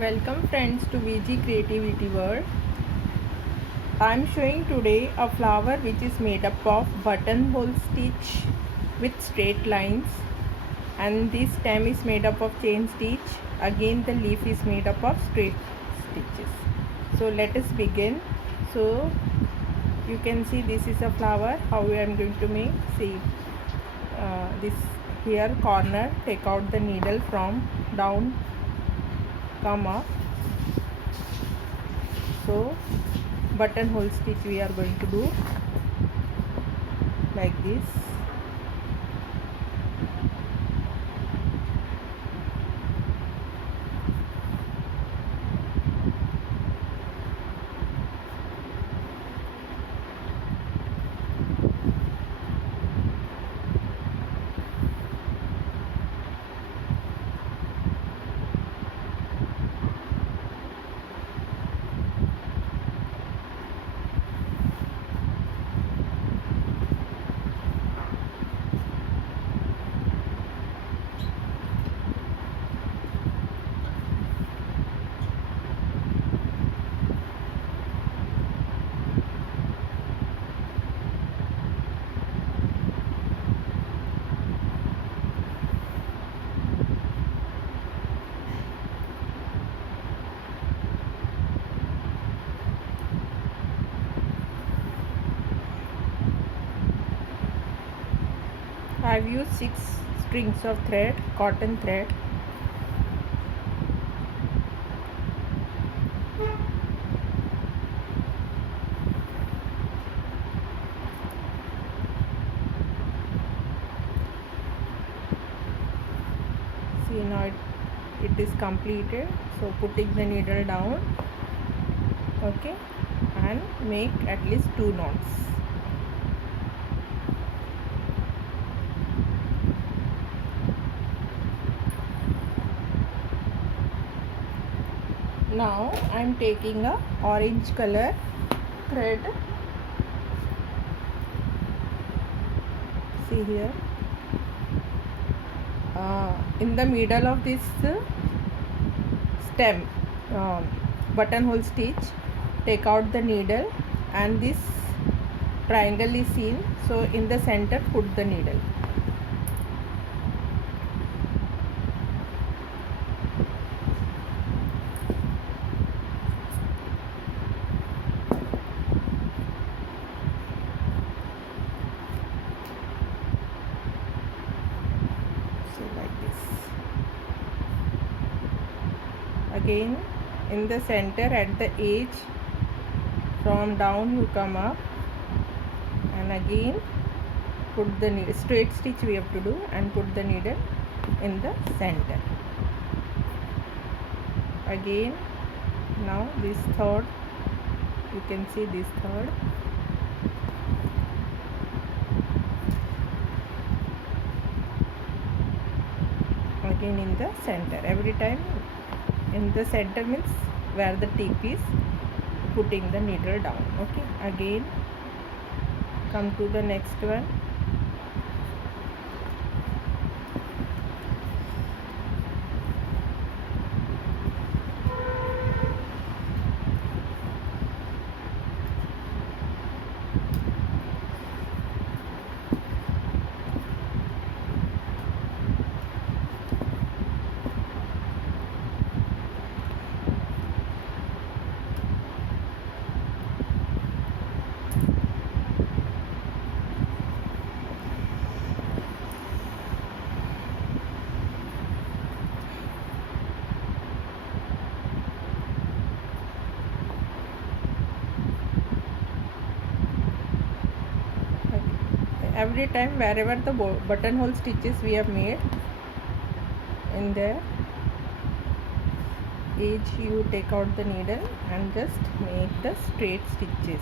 Welcome friends to VG Creativity World. I am showing today a flower which is made up of buttonhole stitch with straight lines, and this stem is made up of chain stitch. Again the leaf is made up of straight stitches. So let us begin. So you can see this is a flower. How I am going to make? See this here corner, take out the needle from down, come up. So buttonhole stitch we are going to do like this. I have used 6 strings of thread, cotton thread. See, now it is completed. So putting the needle down, okay, and make at least 2 knots. Now I am taking a orange color thread. See here, in the middle of this stem buttonhole stitch, take out the needle and this triangle is seen. So in the center put the needle. Again in the center at the edge, from down you come up and again put the needle, straight stitch we have to do, and put the needle in the center. Again now this third, you can see this third. Again in the center, every time in the center means where the tip is, putting the needle down. Okay, again come to the next one. Every time wherever the buttonhole stitches we have made, in the edge you take out the needle and just make the straight stitches.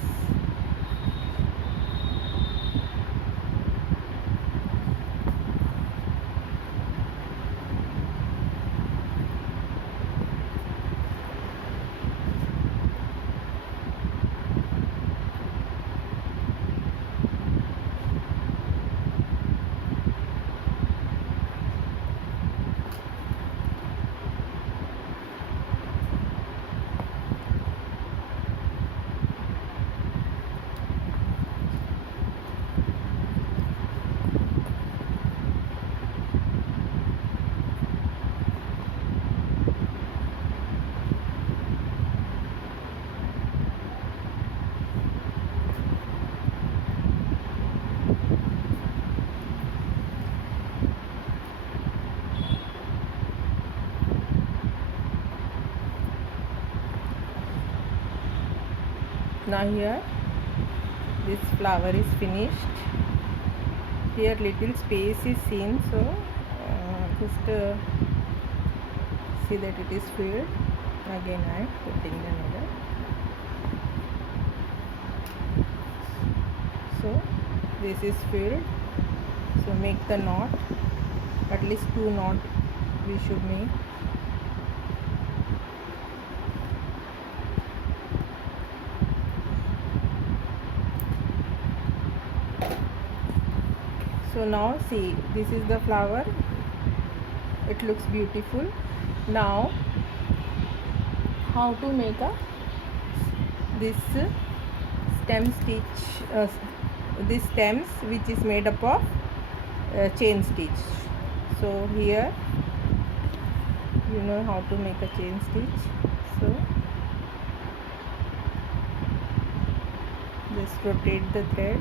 Now here this flower is finished. Here little space is seen, so just see that it is filled. Again I am putting the needle. So this is filled. So make the knot. At least 2 knots we should make. So now see, this is the flower. It looks beautiful. Now how to make this stem stitch, this stems which is made up of chain stitch. So here you know how to make a chain stitch. So just rotate the thread.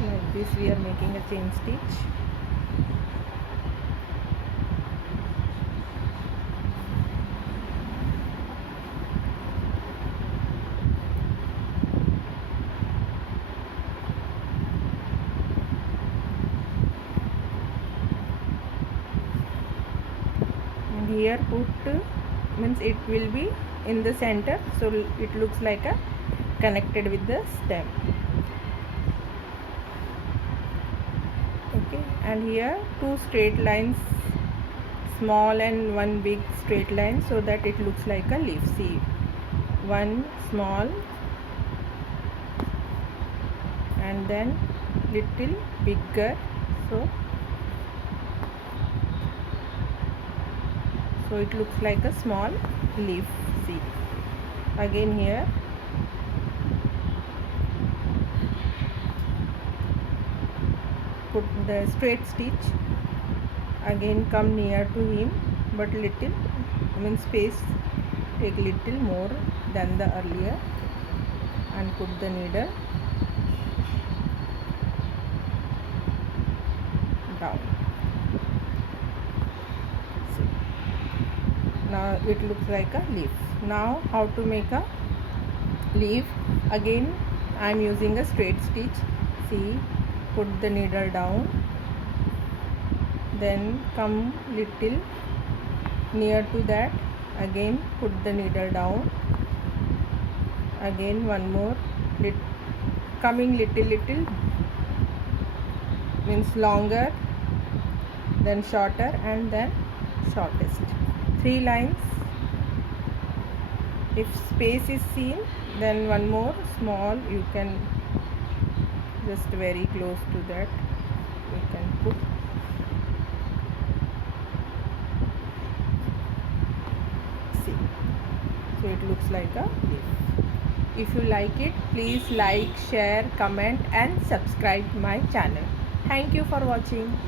Like this we are making a chain stitch. And here put means it will be in the center, so it looks like a connected with the stem. Okay, and here 2 straight lines, small and 1 big straight line, so that it looks like a leaf. See, 1 small and then little bigger, so it looks like a small leaf. See, again here put the straight stitch. Again come near to him, but little space, take little more than the earlier, and put the needle down. See, now it looks like a leaf. Now how to make a leaf? Again I am using a straight stitch. See, put the needle down, then come little near to that, again put the needle down, again one more, coming little means longer, then shorter, and then shortest. 3 lines. If space is seen, then one more small, you can just very close to that you can put. See, so it looks like a leaf. If you like it, please like, share, comment and subscribe my channel. Thank you for watching.